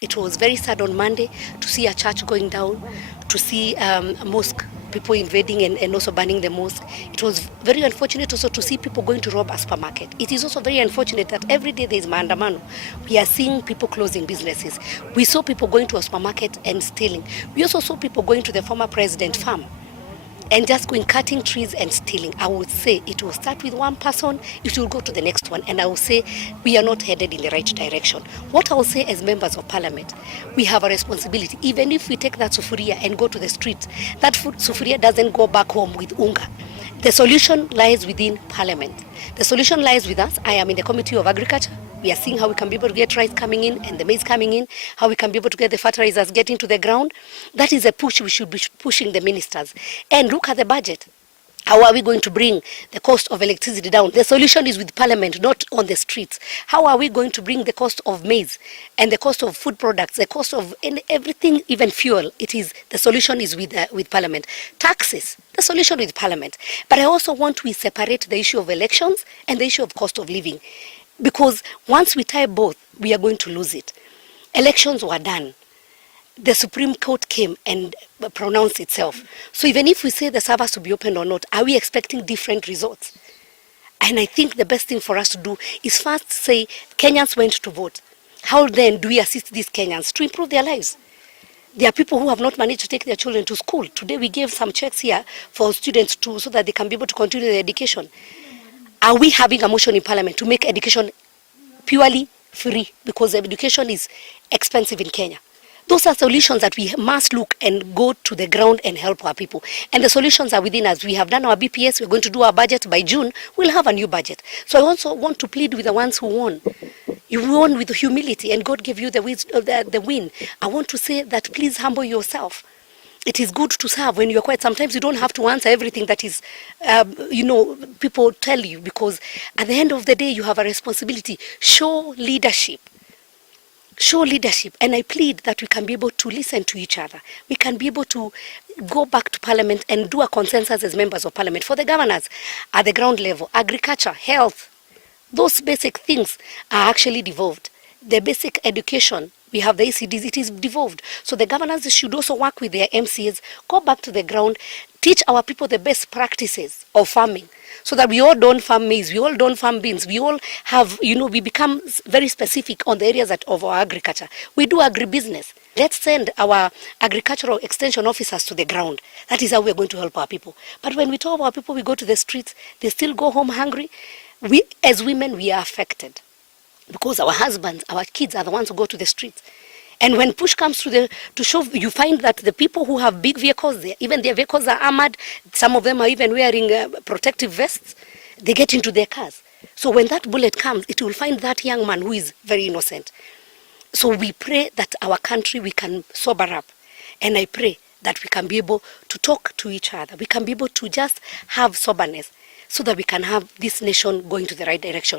It was very sad on Monday to see a church going down, to see a mosque, people invading and also burning the mosque. It was very unfortunate also to see people going to rob a supermarket. It is also very unfortunate that every day there is Maandamano. We are seeing people closing businesses. We saw people going to a supermarket and stealing. We also saw people going to the former president farm and just going cutting trees and stealing. I would say it will start with one person, it will go to the next one, and I will say we are not headed in the right direction. What I will say as members of parliament, we have a responsibility. Even if we take that sufuria and go to the street, that sufuria doesn't go back home with unga. The solution lies within parliament. The solution lies with us. I am in the Committee of Agriculture. We are seeing how we can be able to get rice coming in and the maize coming in, how we can be able to get the fertilizers getting to the ground. That is a push we should be pushing the ministers. And look at the budget. How are we going to bring the cost of electricity down? The solution is with parliament, not on the streets. How are we going to bring the cost of maize and the cost of food products, the cost of everything, even fuel? The solution is with parliament. Taxes, the solution with parliament. But I also want we separate the issue of elections and the issue of cost of living. Because once we tie both, we are going to lose it. Elections were done. The Supreme Court came and pronounced itself. So even if we say the servers to be opened or not, are we expecting different results? And I think the best thing for us to do is first say Kenyans went to vote. How then do we assist these Kenyans to improve their lives? There are people who have not managed to take their children to school. Today we gave some checks here for students so that they can be able to continue their education. Are we having a motion in parliament to make education purely free? Because education is expensive in Kenya. Those are solutions that we must look and go to the ground and help our people. And the solutions are within us. We have done our BPS. We're going to do our budget. By June, we'll have a new budget. So I also want to plead with the ones who won. You won with humility and God gave you the win. I want to say that please humble yourself. It is good to serve when you're quiet. Sometimes you don't have to answer everything that is, people tell you, because at the end of the day, you have a responsibility. Show leadership. Show leadership. And I plead that we can be able to listen to each other. We can be able to go back to parliament and do a consensus as members of parliament for the governors at the ground level. Agriculture, health, those basic things are actually devolved. The basic education, we have the ECDs, it is devolved. So the governors should also work with their MCs, go back to the ground, teach our people the best practices of farming, so that we all don't farm maize, we all don't farm beans, we all have, we become very specific on the areas of our agriculture. We do agribusiness. Let's send our agricultural extension officers to the ground. That is how we're going to help our people. But when we talk our people, we go to the streets, they still go home hungry. We, as women, we are affected. Because our husbands, our kids are the ones who go to the streets. And when push comes to shove, you find that the people who have big vehicles, even their vehicles are armored, some of them are even wearing protective vests, they get into their cars. So when that bullet comes, it will find that young man who is very innocent. So we pray that our country, we can sober up. And I pray that we can be able to talk to each other. We can be able to just have soberness so that we can have this nation going to the right direction.